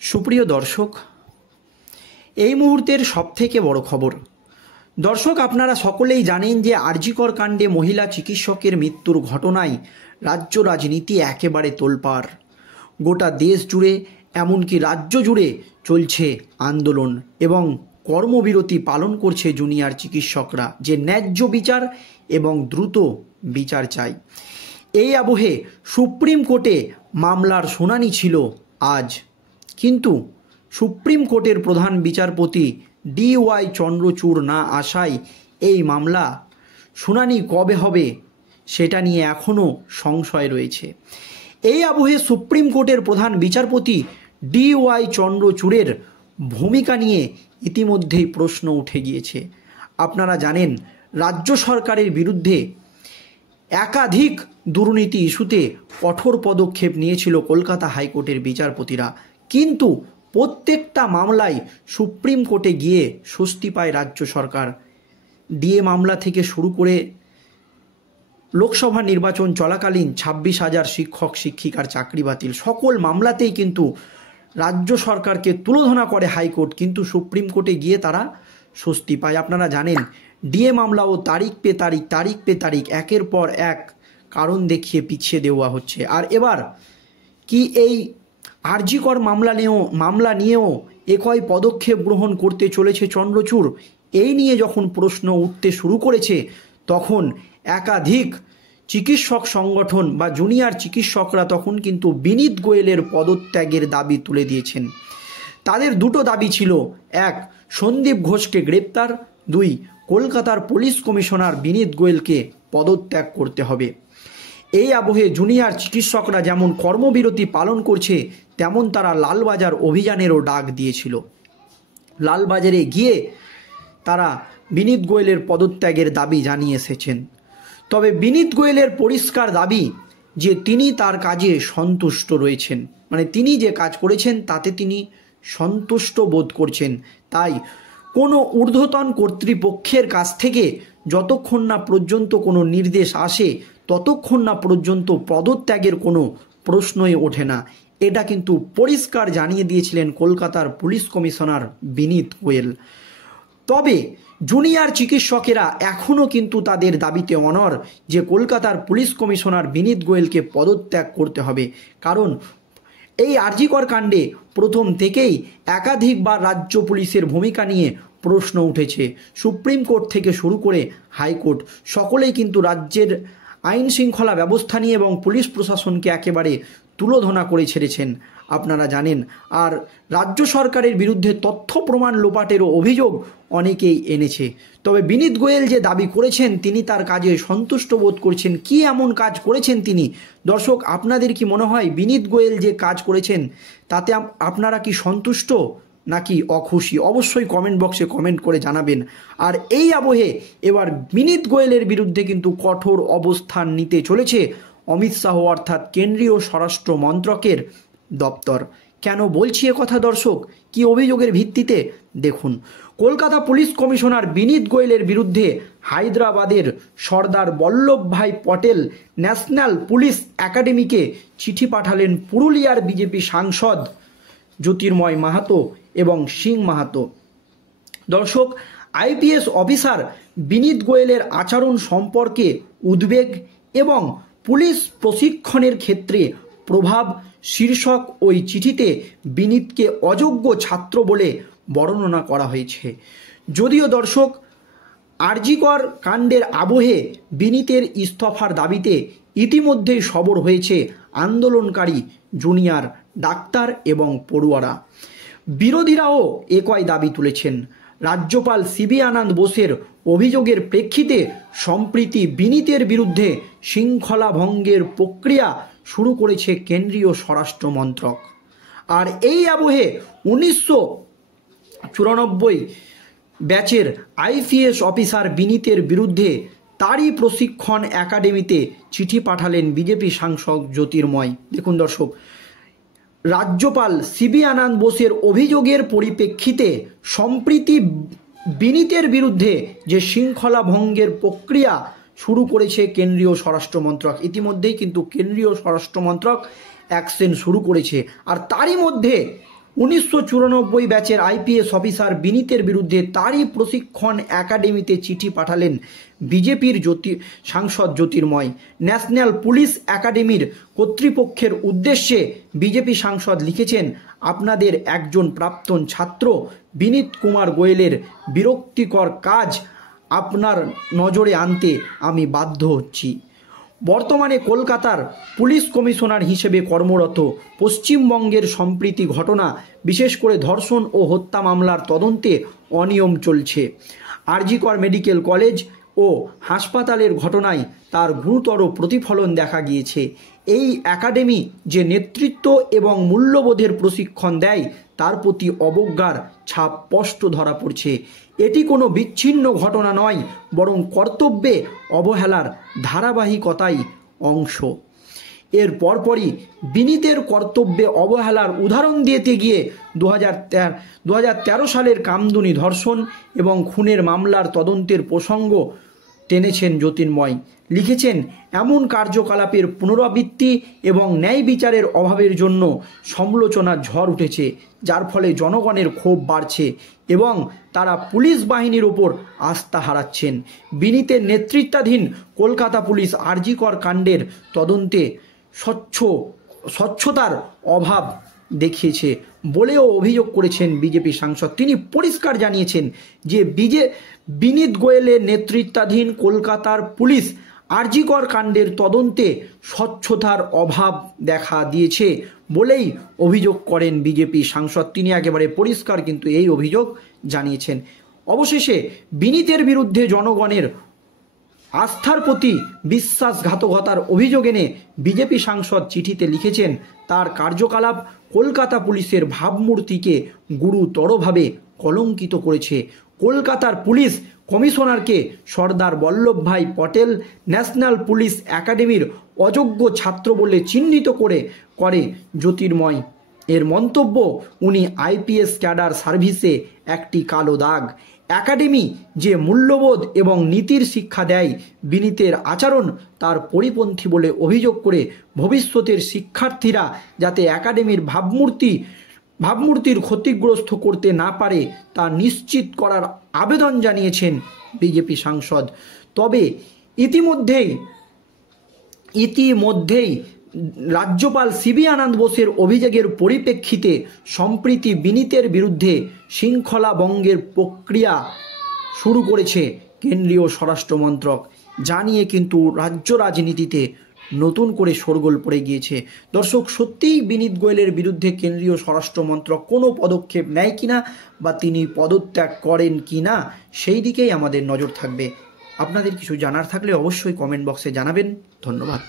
সুপ্রিয় দর্শক, এই মুহূর্তের সবথেকে বড় খবর। দর্শক, আপনারা সকলেই জানেন যে আরজিকর কাণ্ডে মহিলা চিকিৎসকের মৃত্যুর ঘটনায় রাজ্য রাজনীতি একেবারে তোলপাড়। গোটা দেশ জুড়ে, এমনকি রাজ্য জুড়ে চলছে আন্দোলন এবং কর্মবিরতি পালন করছে জুনিয়র চিকিৎসকরা, যে ন্যায্য বিচার এবং দ্রুত বিচার চাই। এই আবহে সুপ্রিম কোর্টে মামলার শুনানি ছিল আজ, কিন্তু সুপ্রিম কোর্টের প্রধান বিচারপতি DY চন্দ্রচূড় না আসায় এই মামলা শুনানি কবে হবে সেটা নিয়ে এখনও সংশয় রয়েছে। এই আবহে সুপ্রিম কোর্টের প্রধান বিচারপতি DY চন্দ্রচূড়ের ভূমিকা নিয়ে ইতিমধ্যেই প্রশ্ন উঠে গিয়েছে। আপনারা জানেন, রাজ্য সরকারের বিরুদ্ধে একাধিক দুর্নীতি ইস্যুতে কঠোর পদক্ষেপ নিয়েছিল কলকাতা হাইকোর্টের বিচারপতিরা, কিন্তু প্রত্যেকটা মামলায় সুপ্রিম কোর্টে গিয়ে স্বস্তি পায় রাজ্য সরকার। ডিএ মামলা থেকে শুরু করে লোকসভা নির্বাচন চলাকালীন 26,000 শিক্ষক শিক্ষিকার চাকরি বাতিল, সকল মামলাতেই কিন্তু রাজ্য সরকারকে তুলোধনা করে হাইকোর্ট, কিন্তু সুপ্রিম কোর্টে গিয়ে তারা স্বস্তি পায়। আপনারা জানেন, ডিএ মামলাও তারিখ পে তারিখ একের পর এক কারণ দেখিয়ে পিছিয়ে দেওয়া হচ্ছে। আর এবার কি এই আরজিকর মামলা নিয়েও একই পদক্ষেপ গ্রহণ করতে চলেছে চন্দ্রচূড়? এই নিয়ে যখন প্রশ্ন উঠতে শুরু করেছে, তখন একাধিক চিকিৎসক সংগঠন বা জুনিয়র চিকিৎসকরা তখন কিন্তু বিনীত গোয়েলের পদত্যাগের দাবি তুলে দিয়েছেন। তাদের দুটো দাবি ছিল: এক, সন্দীপ ঘোষকে গ্রেপ্তার; দুই, কলকাতার পুলিশ কমিশনার বিনীত গোয়েলকে পদত্যাগ করতে হবে। এই আবহে জুনিয়র চিকিৎসকরা যেমন কর্মবিরতি পালন করছে, তেমন তারা লালবাজার অভিযানেরও ডাক দিয়েছিল। লালবাজারে গিয়ে তারা বিনীত গোয়েলের পদত্যাগের দাবি জানিয়ে এসেছেন। তবে বিনীত গোয়েলের পরিষ্কার দাবি যে তিনি তার কাজে সন্তুষ্ট রয়েছেন, মানে তিনি যে কাজ করেছেন তাতে তিনি সন্তুষ্ট বোধ করছেন। তাই কোনো ঊর্ধ্বতন কর্তৃপক্ষের কাছ থেকে যতক্ষণ না পর্যন্ত কোনো নির্দেশ আসে, ততক্ষণ না পর্যন্ত পদত্যাগের কোনো প্রশ্নই ওঠে না। এটা কিন্তু পরিষ্কার জানিয়ে দিয়েছিলেন কলকাতার পুলিশ কমিশনার বিনীত গোয়েল। তবে জুনিয়র চিকিৎসকেরা এখনও কিন্তু তাদের দাবিতে অনড় যে কলকাতার পুলিশ কমিশনার বিনীত গোয়েলকে পদত্যাগ করতে হবে। কারণ এই আরজিকর কাণ্ডে প্রথম থেকেই একাধিকবার রাজ্য পুলিশের ভূমিকা নিয়ে প্রশ্ন উঠেছে। সুপ্রিম কোর্ট থেকে শুরু করে হাইকোর্ট, সকলেই কিন্তু রাজ্যের আইন শৃঙ্খলা ব্যবস্থা নিয়ে এবং পুলিশ প্রশাসনকে একেবারে তুলোধনা করে ছেড়েছেন, আপনারা জানেন। আর রাজ্য সরকারের বিরুদ্ধে তথ্য প্রমাণ লোপাটেরও অভিযোগ অনেকেই এনেছে। তবে বিনীত গোয়েল যে দাবি করেছেন তিনি তার কাজে সন্তুষ্ট বোধ করছেন, কি এমন কাজ করেছেন তিনি? দর্শক, আপনাদের কি মনে হয় বিনীত গোয়েল যে কাজ করেছেন তাতে আপনারা কি সন্তুষ্ট নাকি অখুশি? অবশ্যই কমেন্ট বক্সে কমেন্ট করে জানাবেন। আর এই আবহে এবার বিনীত গোয়েলের বিরুদ্ধে কিন্তু কঠোর অবস্থান নিতে চলেছে অমিত শাহ, অর্থাৎ কেন্দ্রীয় স্বরাষ্ট্র মন্ত্রকের দপ্তর। কেন বলছি কথা দর্শক, কি অভিযোগের ভিত্তিতে? দেখুন, কলকাতা পুলিশ কমিশনার বিনীত গোয়েলের বিরুদ্ধে হায়দ্রাবাদের সর্দার বল্লভভাই পটেল ন্যাশনাল পুলিশ একাডেমিকে চিঠি পাঠালেন পুরুলিয়ার বিজেপি সাংসদ জ্যোতির্ময় মাহাতো এবং সিং মাহাতো। দর্শক, IPS অফিসার বিনীত গোয়েলের আচরণ সম্পর্কে উদ্বেগ এবং পুলিশ প্রশিক্ষণের ক্ষেত্রে প্রভাব শীর্ষক ওই চিঠিতে বিনীতকে অযোগ্য ছাত্র বলে বর্ণনা করা হয়েছে। যদিও দর্শক, আরজিকর কাণ্ডের আবহে বিনীতের ইস্তফার দাবিতে ইতিমধ্যেই সরব হয়েছে আন্দোলনকারী জুনিয়র ডাক্তার এবং পড়ুয়ারা। বিরোধীরাও একই দাবি তুলেছেন। রাজ্যপাল CB আনন্দ বোসের অভিযোগের প্রেক্ষিতে সম্প্রতি বিনীতের বিরুদ্ধে শৃঙ্খলা ভঙ্গের প্রক্রিয়া শুরু করেছে কেন্দ্রীয় স্বরাষ্ট্র মন্ত্রক। আর এই আবহে 1994 ব্যাচের IPS অফিসার বিনীতের বিরুদ্ধে তারই প্রশিক্ষণ একাডেমিতে চিঠি পাঠালেন বিজেপি সাংসদ জ্যোতির্ময়। দেখুন দর্শক, রাজ্যপাল CB আনন্দ বোসের অভিযোগের পরিপ্রেক্ষিতে সম্প্রতি বিনীতের বিরুদ্ধে যে শৃঙ্খলা ভঙ্গের প্রক্রিয়া শুরু করেছে কেন্দ্রীয় স্বরাষ্ট্র মন্ত্রক। ইতিমধ্যেই কিন্তু কেন্দ্রীয় স্বরাষ্ট্র মন্ত্রক অ্যাকশন শুরু করেছে। আর তারই মধ্যে 1994 ব্যাচের আইপিএস অফিসার বিনীতের বিরুদ্ধে তারই প্রশিক্ষণ একাডেমিতে চিঠি পাঠালেন বিজেপির সাংসদ জ্যোতির্ময়। ন্যাশনাল পুলিশ একাডেমির কর্তৃপক্ষের উদ্দেশ্যে বিজেপি সাংসদ লিখেছেন, আপনাদের একজন প্রাক্তন ছাত্র বিনীত কুমার গোয়েলের বিরক্তিকর কাজ আপনার নজরে আনতে আমি বাধ্য হচ্ছি। বর্তমানে কলকাতার পুলিশ কমিশনার হিসেবে কর্মরত। পশ্চিমবঙ্গের সম্প্রীতি ঘটনা, বিশেষ করে ধর্ষণ ও হত্যা মামলার তদন্তে অনিয়ম চলছে। আরজি কর মেডিকেল কলেজ ও হাসপাতালের ঘটনায় তার গুরুতর প্রতিফলন দেখা গিয়েছে। এই একাডেমি যে নেতৃত্ব এবং মূল্যবোধের প্রশিক্ষণ দেয় তার প্রতি অবজ্ঞার ছাপ স্পষ্ট ধরা পড়ছে। এটি কোনো বিচ্ছিন্ন ঘটনা নয়, বরং কর্তব্যে অবহেলার ধারাবাহিকতাই অংশ। এর পরপরই বিনীতের কর্তব্যে অবহেলার উদাহরণ দিতে গিয়ে 2013 সালের কামদুনি ধর্ষণ এবং খুনের মামলার তদন্তের প্রসঙ্গ টেনেছেন জ্যোতির্ময়। লিখেছেন, এমন কার্যকলাপের পুনরাবৃত্তি এবং ন্যায় বিচারের অভাবের জন্য সমালোচনার ঝড় উঠেছে, যার ফলে জনগণের ক্ষোভ বাড়ছে এবং তারা পুলিশ বাহিনীর ওপর আস্থা হারাচ্ছেন। বিনীতের নেতৃত্বাধীন কলকাতা পুলিশ আরজি কর কাণ্ডের তদন্তে স্বচ্ছতার অভাব দেখিয়েছে বলেও অভিযোগ করেছেন বিজেপি সাংসদ। তিনি পরিষ্কার জানিয়েছেন যে বিনীত গোয়েলের নেতৃত্বাধীন কলকাতার পুলিশ আরজি কর কাণ্ডের তদন্তে স্বচ্ছতার অভাব দেখা দিয়েছে বলেই অভিযোগ করেন বিজেপি সাংসদ। তিনি একেবারে পরিষ্কার কিন্তু এই অভিযোগ জানিয়েছেন। অবশেষে বিনীতের বিরুদ্ধে জনগণের আস্থার প্রতি বিশ্বাসঘাতকতার অভিযোগ এনে বিজেপি সাংসদ চিঠিতে লিখেছেন, তার কার্যকলাপ কলকাতা পুলিশের ভাবমূর্তিকে গুরুতরভাবে কলঙ্কিত করেছে। কলকাতার police কমিশনারকে Sardar Vallabhbhai Patel national police একাডেমির অযোগ্য ছাত্র বলে চিহ্নিত করে জ্যোতির্ময়। এর মন্তব্য, উনি আইপিএস ক্যাডার সার্ভিসে একটি কালো দাগ। একাডেমি যে মূল্যবোধ এবং নীতির শিক্ষা দেয়, বিনীতের আচরণ তার পরিপন্থী বলে অভিযোগ করে ভবিষ্যতের শিক্ষার্থীরা যাতে একাডেমির ভাবমূর্তির ক্ষতিগ্রস্ত করতে না পারে তা নিশ্চিত করার আবেদন জানিয়েছেন বিজেপি সাংসদ। তবে ইতিমধ্যেই রাজ্যপাল সিবি আনন্দ বোসের অভিযোগের পরিপ্রেক্ষিতে সম্প্রতি বিনীতের বিরুদ্ধে শৃঙ্খলা ভঙ্গের প্রক্রিয়া শুরু করেছে কেন্দ্রীয় স্বরাষ্ট্র মন্ত্রক। জানিয়ে কিন্তু রাজ্য রাজনীতিতে নতুন করে শোরগোল পড়ে গিয়েছে। দর্শক, সত্যিই বিনীত গোয়েলের বিরুদ্ধে কেন্দ্রীয় স্বরাষ্ট্র মন্ত্রক কোনো পদক্ষেপ নেয় কিনা বা তিনি পদত্যাগ করেন কিনা সেই দিকেই আমাদের নজর থাকবে। আপনাদের কিছু জানার থাকলে অবশ্যই কমেন্ট বক্সে জানাবেন। ধন্যবাদ।